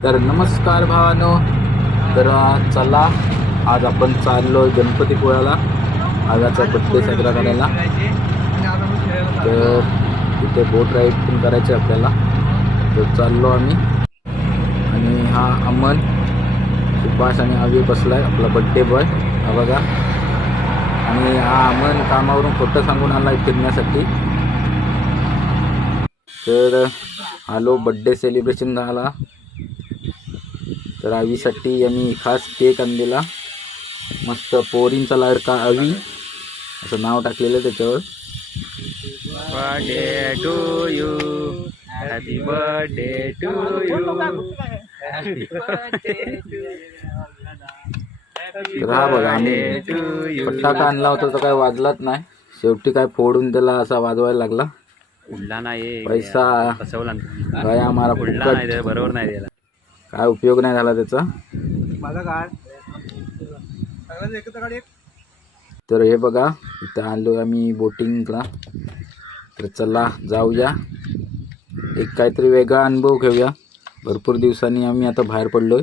तर नमस्कार भावानो. तर चला, आज आपण चाललो गणपतीपुळ्याला आगाचा बड्डे साजरा करायला. तर तिथे बोट राईड पण करायचे आपल्याला. तर चाललो आम्ही. आणि हा अमन, सुभाष आणि आवी बसलाय, आपला बड्डे बॉय हा बघा. आणि हा अमन कामावरून खोटं सांगून आलाय फिरण्यासाठी. तर आलो, बड्डे सेलिब्रेशन झाला. तर आवीसाठी आम्ही खास केक आणलेला, मस्त पोरींचा लाडका आवी असं नाव टाकलेलं त्याच्यावर. Birthday to you, happy birthday to you, happy birthday to तर हा बघा, आम्ही फटाका आणला होता तर काय वाजलाच नाही. शेवटी काय फोडून त्याला असा वाजवायला लागला. उडला नाही, पैसा फसवला काय आम्हाला उडला नाही, ते बरोबर नाही त्याला, काय उपयोग नाही झाला त्याचा. तर हे बघा, इथं आलो आम्ही बोटिंगला. तर चला जाऊया, एक काहीतरी वेगळा अनुभव घेऊया. भरपूर दिवसांनी आम्ही आता बाहेर पडलोय.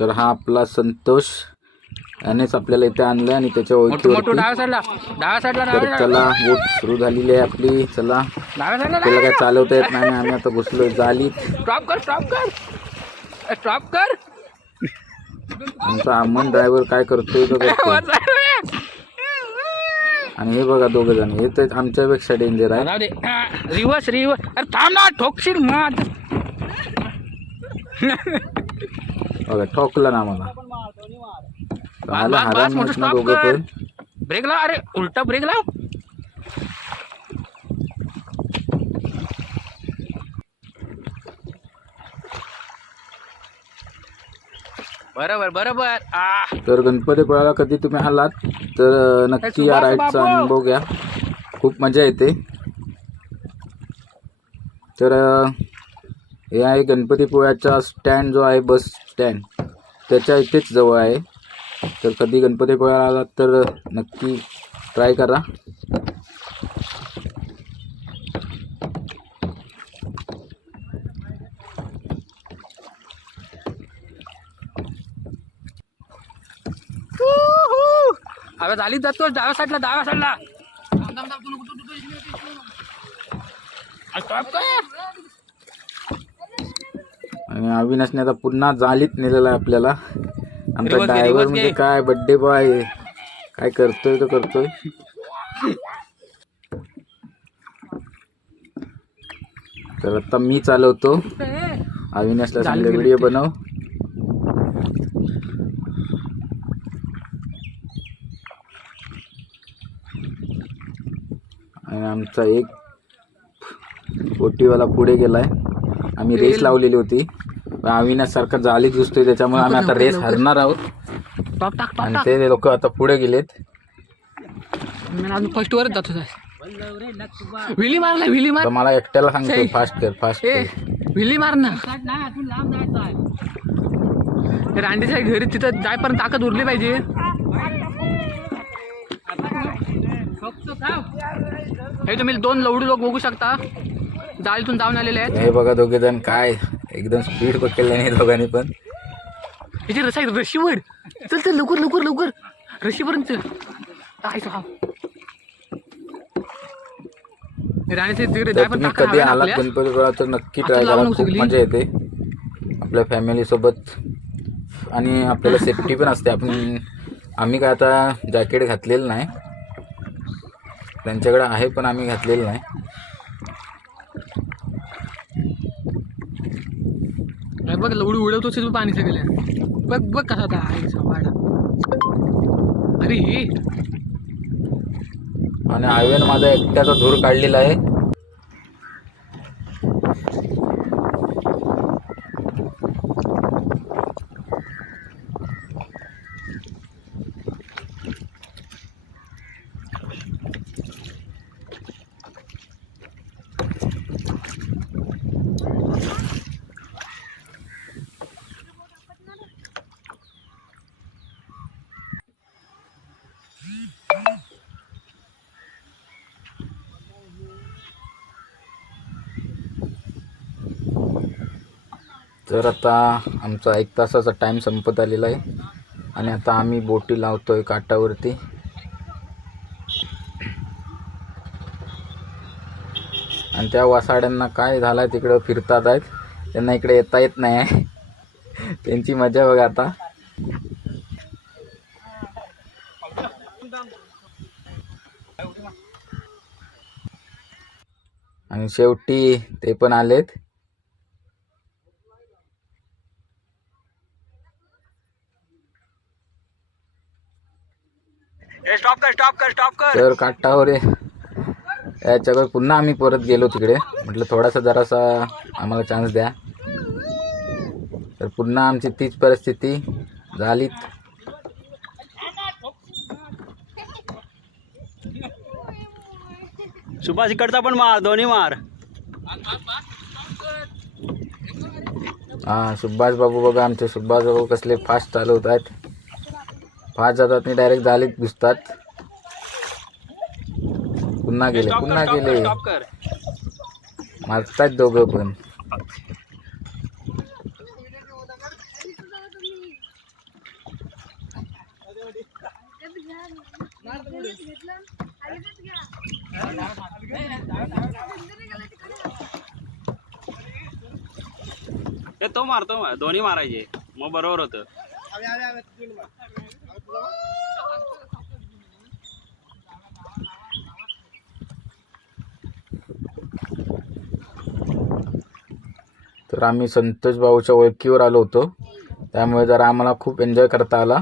तर हा आपला संतोष, यानेच आपल्याला इथे आणलं आणि त्याच्या ओळखीवरती. तर चला, बोट सुरू झालेली आहे आपली. चला, त्याला काय चालवता येत नाही, आम्ही आता घुसलोय जालीत. स्टॉप कर. आमचा अमन ड्रायव्हर काय करतोय तो करतोय. आणि हे बघा, दोघ जण हे तर आमच्यापेक्षा डेंजर आहे. रिवर्स अरे थांब ना, ठोकशील मग. बघा, ठोकला ना मला. आला हराम आहेत ना दोघं पण. ब्रेक लाव, अरे उलटा ब्रेक लाव. बरोबर. तर गणपतीपुळ्याला कधी तुम्ही आलात तर नक्की या राईडचा अनुभव घ्या, खूप मजा येते. तर हे आहे गणपतीपुळ्याचा स्टँड जो आहे, बस स्टँड त्याच्या इथेच जवळ आहे. तर कधी गणपतीपुळ्याला आलात तर नक्की ट्राय करा. अरे झाली जातो डाव्या साईडला. आणि अविनाशने आता पुन्हा जालीत नेलेला आहे आपल्याला. आमचा ड्रायव्हर म्हणजे काय बड्डे बॉय, काय करतोय तो करतोय. तर आता मी चालवतो, अविनाशला सांगले व्हिडिओ बनव. आणि आमचा एक बोटीवाला पुढे गेलाय. आम्ही रेस लावलेली होती, अविनाश सारखा जालीच दिसतोय, त्याच्यामुळे आम्ही आता रेस हरणार आहोत. आणि ते लोक आता पुढे गेलेत. फर्स्ट वरच जातो. व्हिली मार. मला एकट्याला सांगतो फास्ट कर. व्हिली मार ना. रांडीच्या घरी तिथं जायपर्यंत ताकद उरली पाहिजे. हे तुम्ही दोन लवडू लोक बघू शकता, जाळीतून जाऊन आलेले आहेत. हे बघा, दोघे जण काय एकदम स्पीड पकडले नाही दोघांनी पण. याची रशीवर चल लवकर रशीपर्यंत तुम्ही कधी आलात गणपतीपुळ्याला तर नक्की ट्राय करा, खूप मजा येते आपल्या फॅमिली सोबत. आणि आपल्याला सेफ्टी पण असते. आम्ही काय आता जॅकेट घातलेलं नाही, त्यांच्याकडे आहे पण आम्ही घातलेलं नाही. बघ लवडी उडवतो पाणी सगळं. बघ कसा वाडा. अरे आणि आयव्यानं माझा एकट्याचा धूर काढलेला आहे. तर आता आमचा 1 तासाचा टाईम संपत आलेला आहे आणि आता आम्ही बोटी लावतोय काठावरती. आणि त्या वासाड्यांना काय झालं आहे, तिकडं फिरतात आहेत, त्यांना इकडे येता येत नाही आहे. त्यांची मजा बघा आता. आणि शेवटी ते पण आलेत. तर काठावर याच्यावर पुन्हा आम्ही परत गेलो तिकडे. म्हटलं थोडासा जरासा आम्हाला चान्स द्या. तर पुन्हा आमची तीच परिस्थिती झाली. सुभाष इकडचा पण मार, दोन्ही मार. हा सुभाष बाबू बघा, आमचे सुभाष बाबू कसले फास्ट चालवत आहेत. फास्ट जातात आणि डायरेक्ट जालीत घुसतात. पुन्हा गेले मारतात दोघं पण. तो मार दोन्ही मारायचे, मग बरोबर होतं. तर आम्ही संतोष भाऊच्या ओळखीवर आलो होतो, त्यामुळे जरा आम्हाला खूप एन्जॉय करता आला.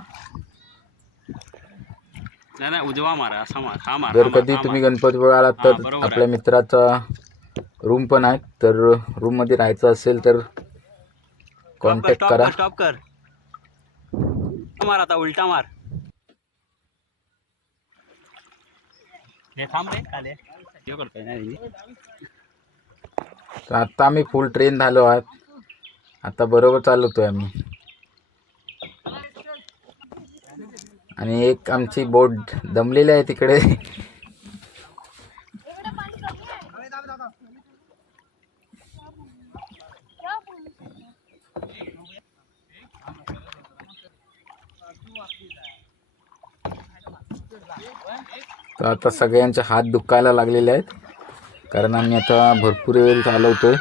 नाही उजवा मारा, असा मार. हा मार. जर कधी तुम्ही गणपतीपुळे आलात तर आपल्या मित्राचा रूम पण आहे, तर रूम मध्ये राहायचं असेल तर कॉन्टॅक्ट करा. स्टॉप कर. मार आता, उलटा मार. हे थांब रे, खाली करतोय नाही. तर आता आम्ही फुल ट्रेन झालो आहोत. आता बरोबर चालवतोय आम्ही. आणि एक आमची बोट दमलेली आहे तिकडे. तर आता सगळ्यांचे हात दुखायला लागलेले आहेत, कारण आम्ही आता भरपूर वेळ चालवतोय.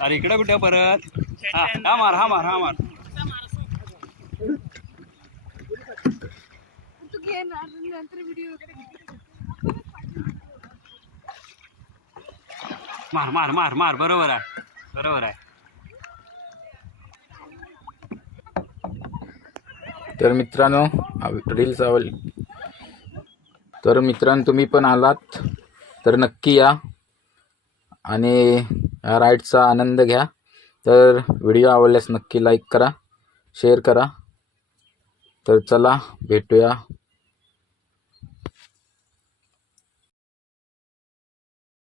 अरे इकडे कुठे परत. हा मार. मार. बरोबर आहे. तर मित्रांनो, रील्स आवडली तर मित्रांनो तुम्ही पण आलात तर नक्की या आणि या राईडचा आनंद घ्या. तर व्हिडिओ आवडल्यास नक्की लाईक करा, शेअर करा. तर चला भेटूया